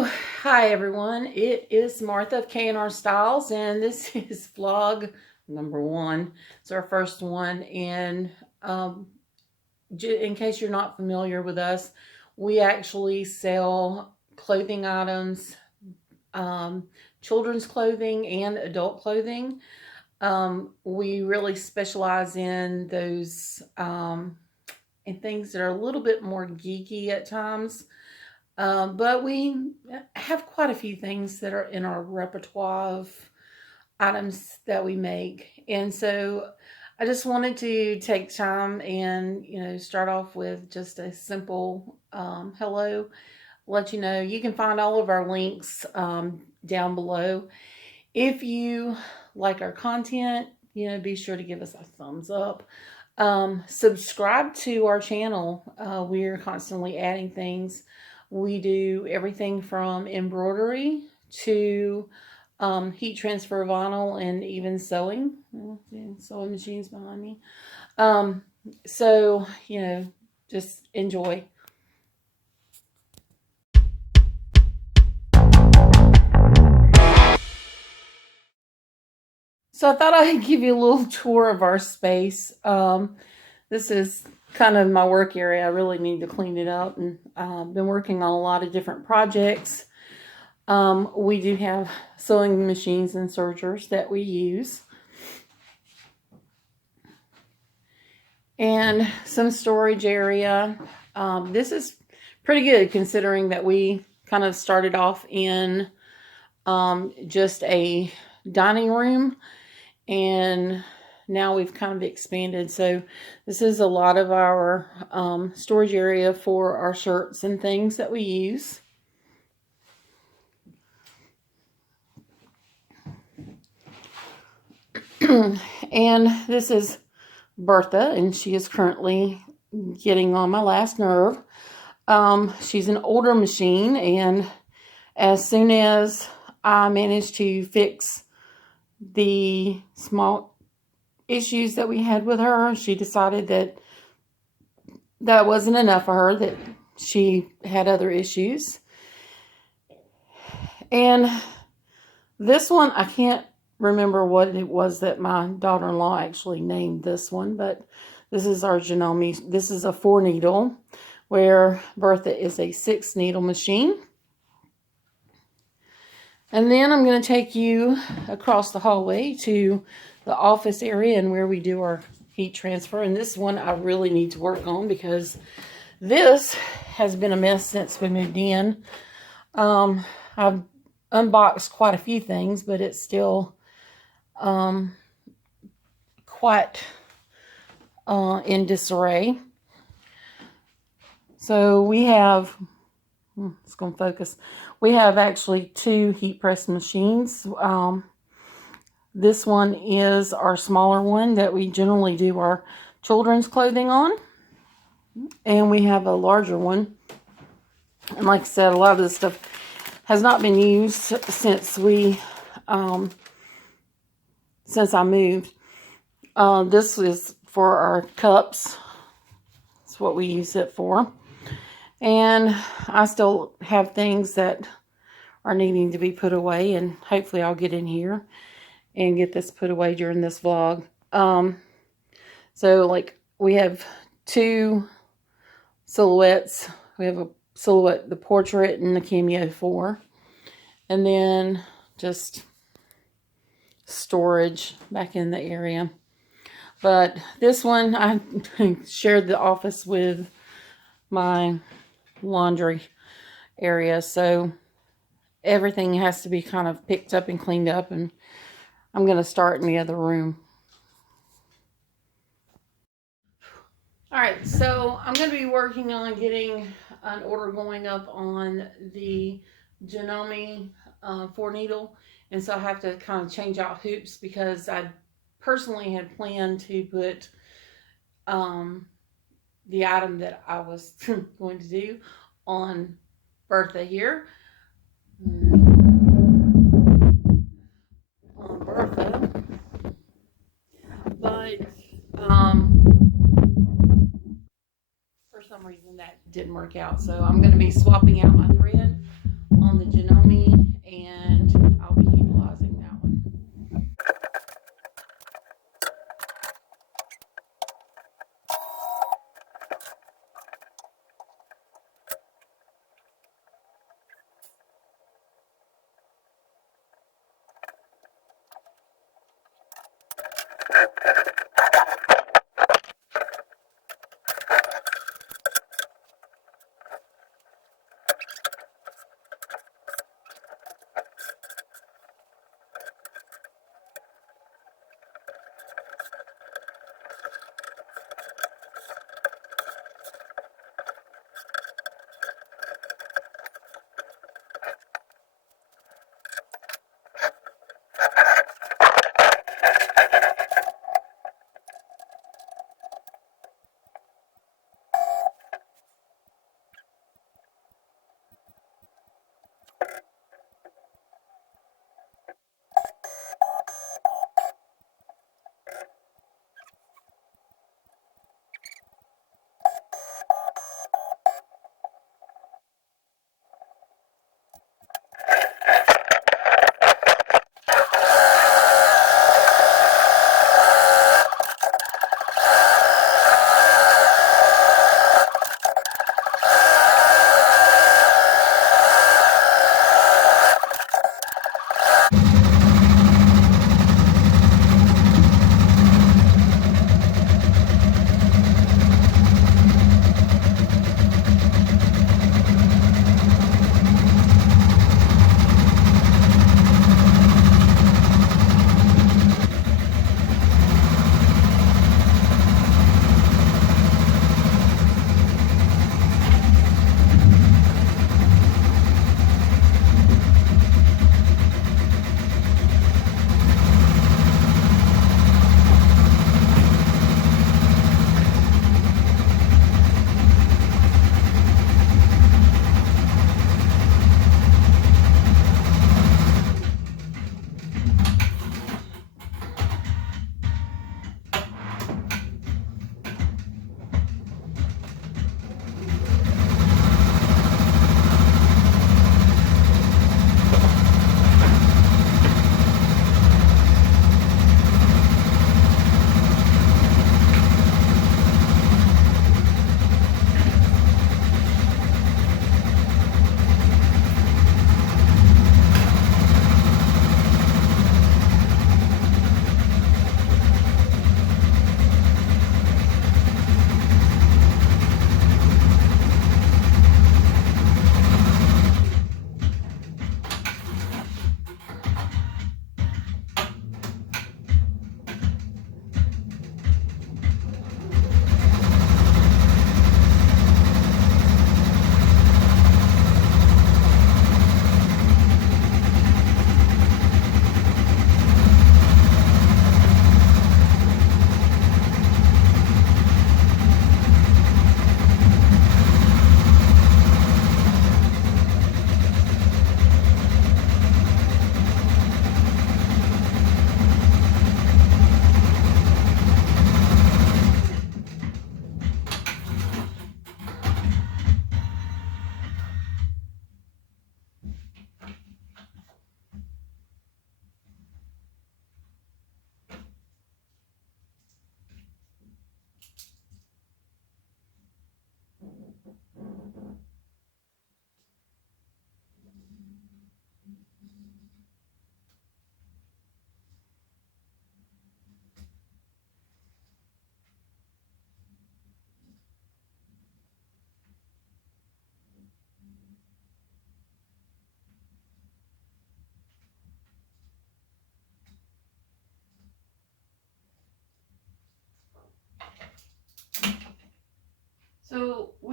So, hi everyone. It is Martha of K&R Styles, and this is vlog number 1. It's our first one, and in case you're not familiar with us, we actually sell clothing items, children's clothing and adult clothing. We really specialize in those in things that are a little bit more geeky at times. But we have quite a few things that are in our repertoire of items that we make. And so I just wanted to take time and, start off with just a simple hello. Let you know you can find all of our links down below. If you like our content, be sure to give us a thumbs up. Subscribe to our channel. We're constantly adding things. We do everything from embroidery to heat transfer vinyl and even sewing. Sewing machines behind me. So, just enjoy. So I thought I'd give you a little tour of our space. This is kind of my work area. I really need to clean it up, and I've been working on a lot of different projects. We do have sewing machines and sergers that we use, and some storage area. This is pretty good considering that we kind of started off in just a dining room, and now we've kind of expanded. So this is a lot of our storage area for our shirts and things that we use. And this is Bertha, and she is currently getting on my last nerve. She's an older machine, and as soon as I managed to fix the small issues that we had with her, she decided that that wasn't enough for her, that she had other issues. And this one, I can't remember what it was that my daughter-in-law actually named this one, but this is our Janome. This is a 4 needle, where Bertha is a 6 needle machine. And then I'm going to take you across the hallway to the office area and where we do our heat transfer. And this one I really need to work on because this has been a mess since we moved in. I've unboxed quite a few things, but it's still quite in disarray. So we have, it's going to focus. We have actually 2 heat press machines. This one is our smaller one that we generally do our children's clothing on. And we have a larger one. And like I said, a lot of this stuff has not been used since since I moved. This is for our cups. That's what we use it for. And I still have things that are needing to be put away, and hopefully I'll get in here and get this put away during this vlog. So like we have 2 silhouettes. We have a silhouette, the portrait, and the cameo 4. And then just storage back in the area. But this one, I shared the office with my laundry area, so everything has to be kind of picked up and cleaned up, and I'm going to start in the other room. Alright, so I'm going to be working on getting an order going up on the Janome 4 needle, and so I have to kind of change out hoops because I personally had planned to put the item that I was going to do on Bertha here. On Bertha. But for some reason that didn't work out. So I'm going to be swapping out my thread on the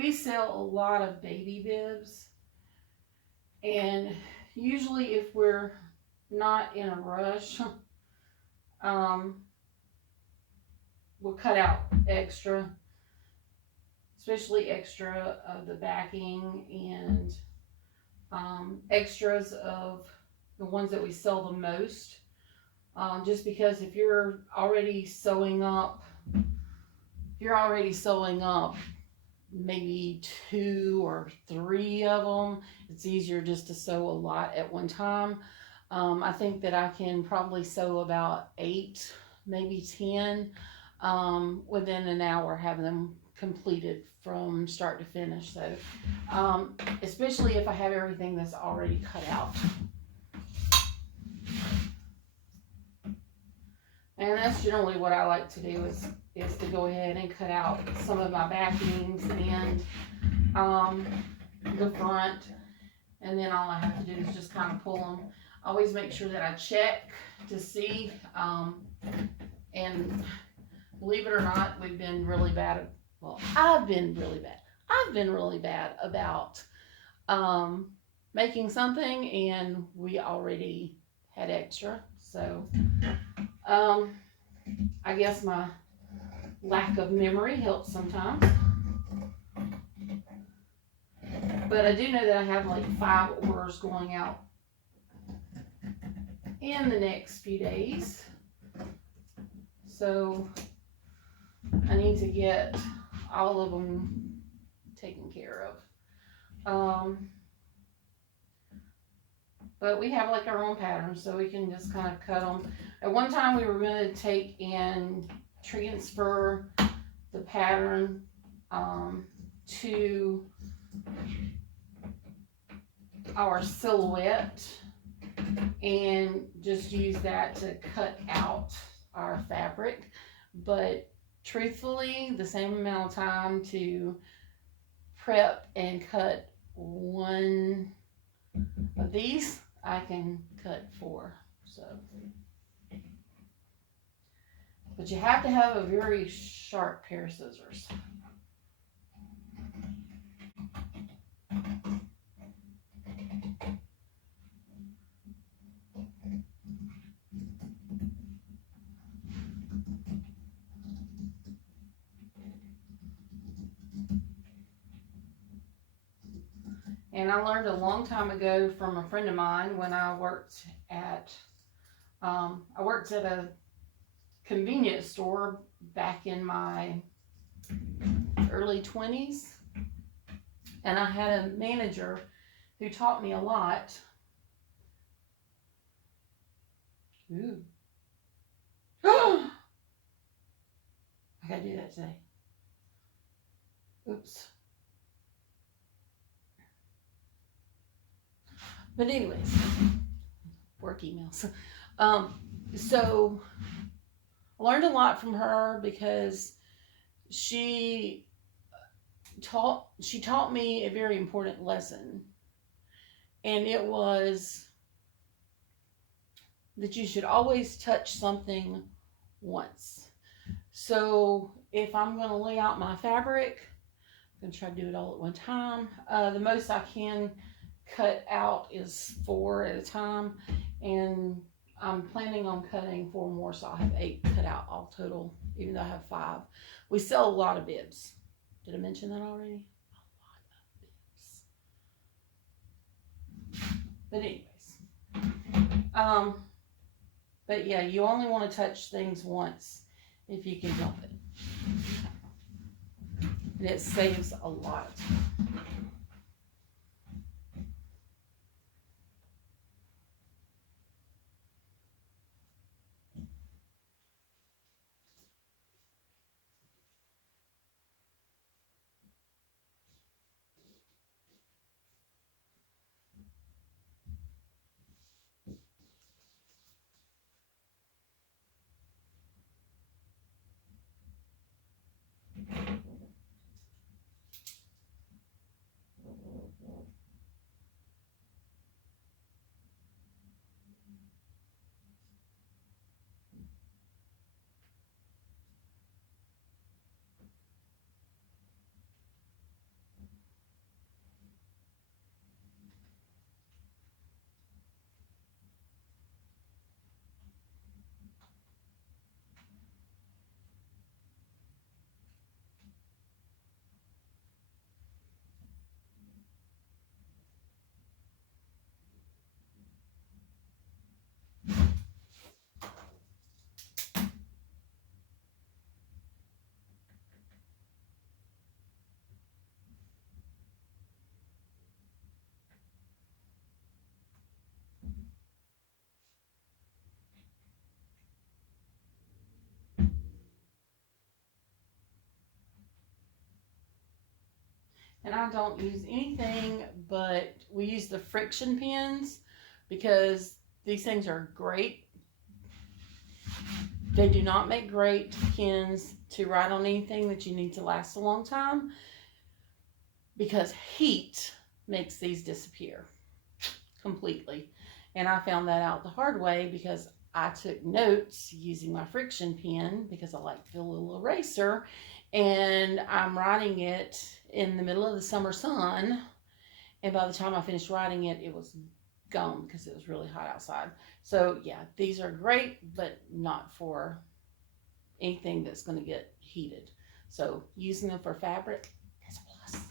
we sell a lot of baby bibs, and usually if we're not in a rush, we'll cut out extra, especially extra of the backing and extras of the ones that we sell the most. Just because if you're already sewing up maybe 2 or 3 of them, it's easier just to sew a lot at one time. I think that I can probably sew about 8, maybe 10 within an hour, have them completed from start to finish. So especially if I have everything that's already cut out. And that's generally what I like to do is to go ahead and cut out some of my backings and the front, and then all I have to do is just kind of pull them. I always make sure that I check to see, and believe it or not, we've been really bad. Well, I've been really bad about making something and we already had extra. So I guess my lack of memory helps sometimes. But I do know that I have like 5 orders going out in the next few days. So I need to get all of them taken care of. But we have like our own patterns, so we can just kind of cut them. At one time we were going to take and transfer the pattern to our silhouette and just use that to cut out our fabric. But truthfully, the same amount of time to prep and cut one of these, I can cut 4. So, but you have to have a very sharp pair of scissors. And I learned a long time ago from a friend of mine when I worked at a convenience store back in my early 20s. And I had a manager who taught me a lot. Ooh. I gotta do that today. Oops. But anyways, work emails. So I learned a lot from her because she taught me a very important lesson. And it was that you should always touch something once. So if I'm going to lay out my fabric, I'm going to try to do it all at one time. The most I can cut out is 4 at a time, and I'm planning on cutting 4 more, so I'll have 8 cut out all total, even though I have 5. We sell a lot of bibs. Did I mention that already? A lot of bibs. But anyways, but yeah, you only want to touch things once if you can help it. And it saves a lot of time. And I don't use anything, but we use the friction pens because these things are great. They do not make great pens to write on anything that you need to last a long time because heat makes these disappear completely. And I found that out the hard way because I took notes using my friction pen because I like to feel a little eraser, and I'm writing it in the middle of the summer sun, and by the time I finished writing it, it was gone because it was really hot outside. So yeah, these are great, but not for anything that's going to get heated. So using them for fabric is a plus.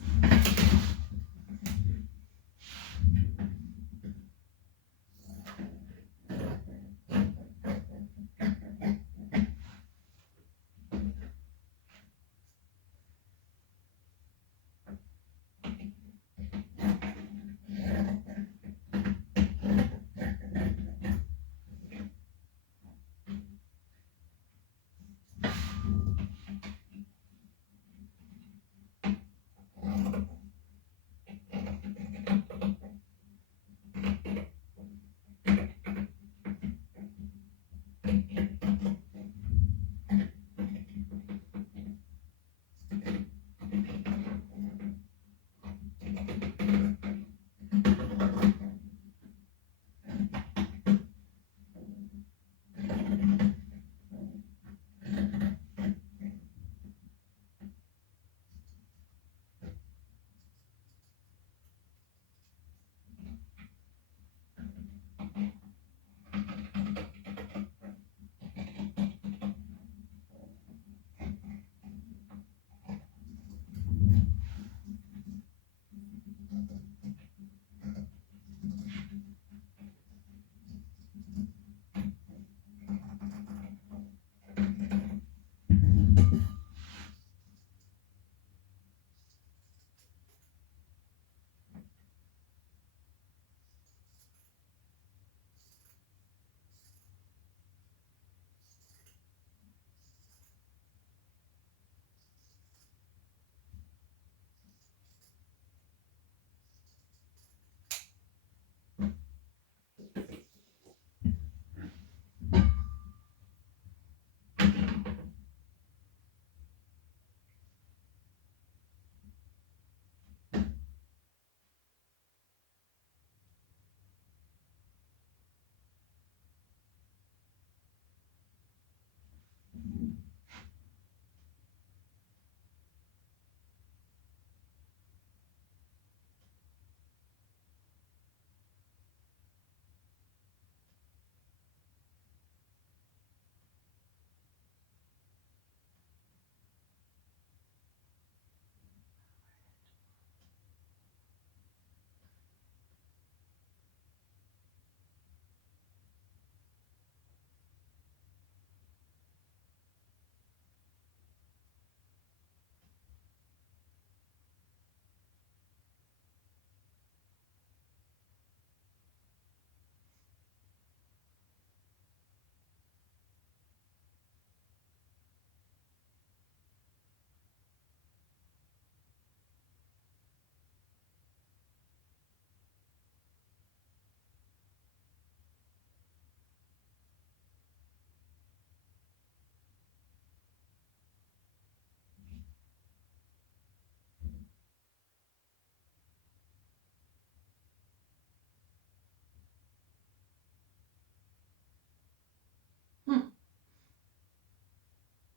Hmm.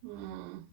Hmm.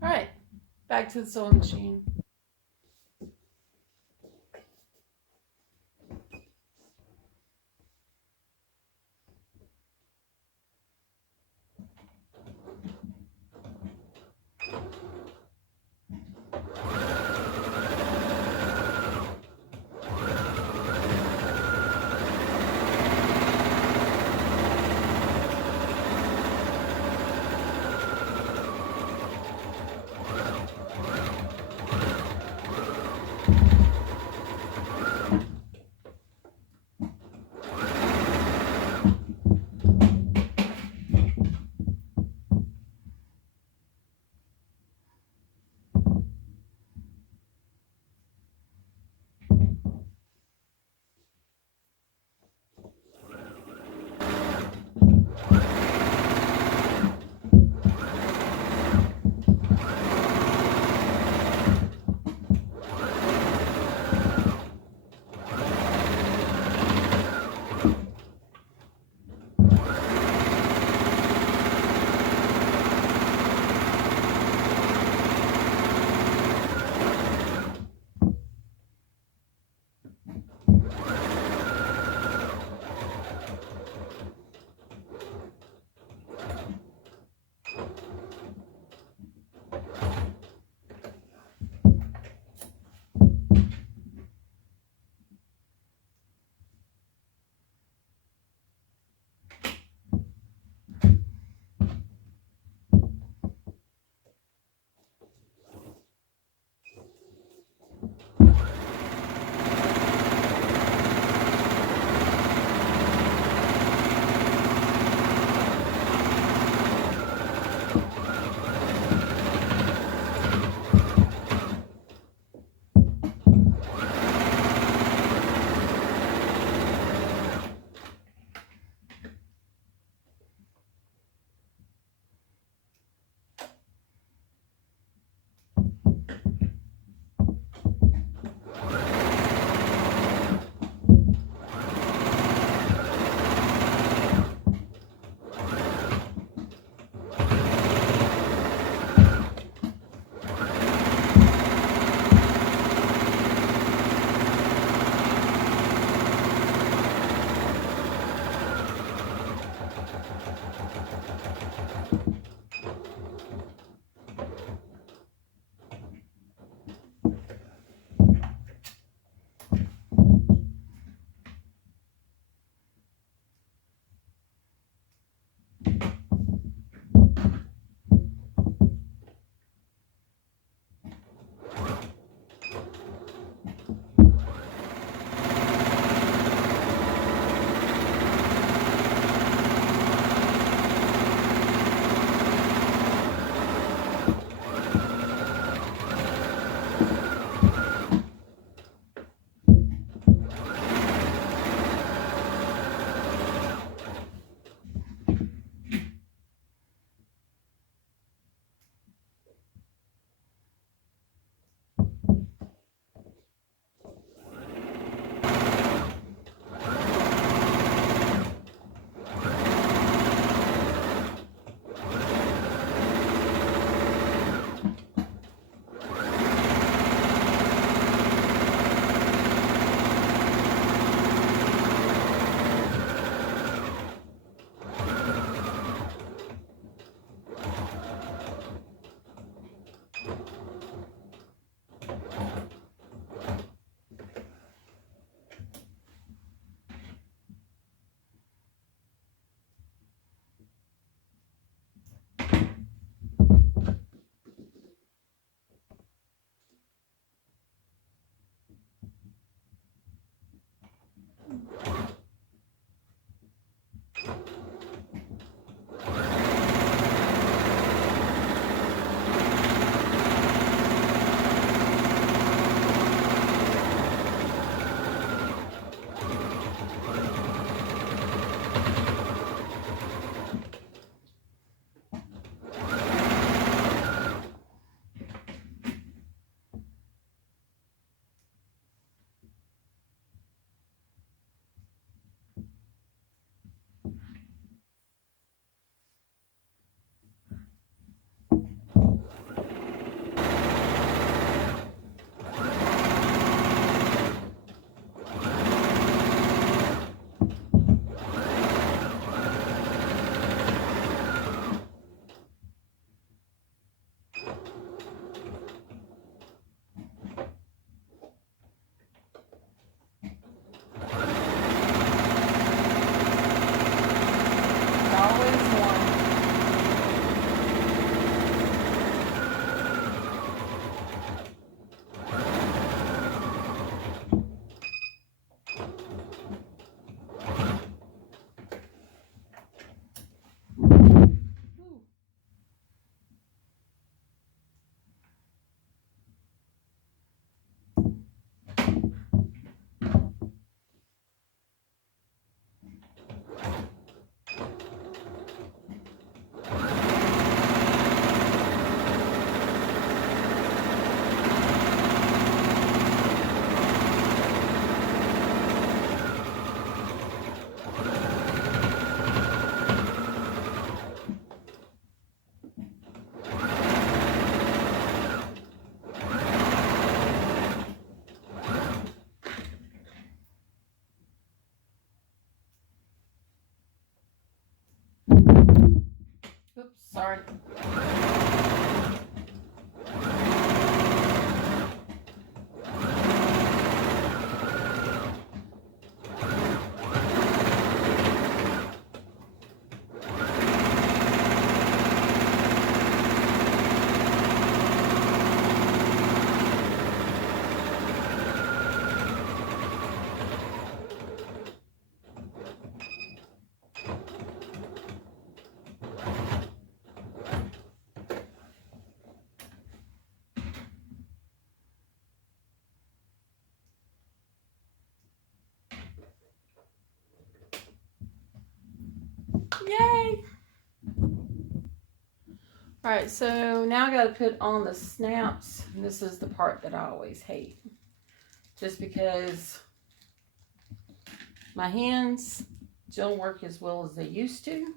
All right, back to the sewing machine. sorry. Yay! Alright, so now I got to put on the snaps. And this is the part that I always hate. Just because my hands don't work as well as they used to.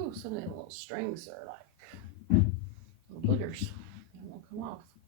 Ooh, some of the little strings are like little boogers. They won't come off.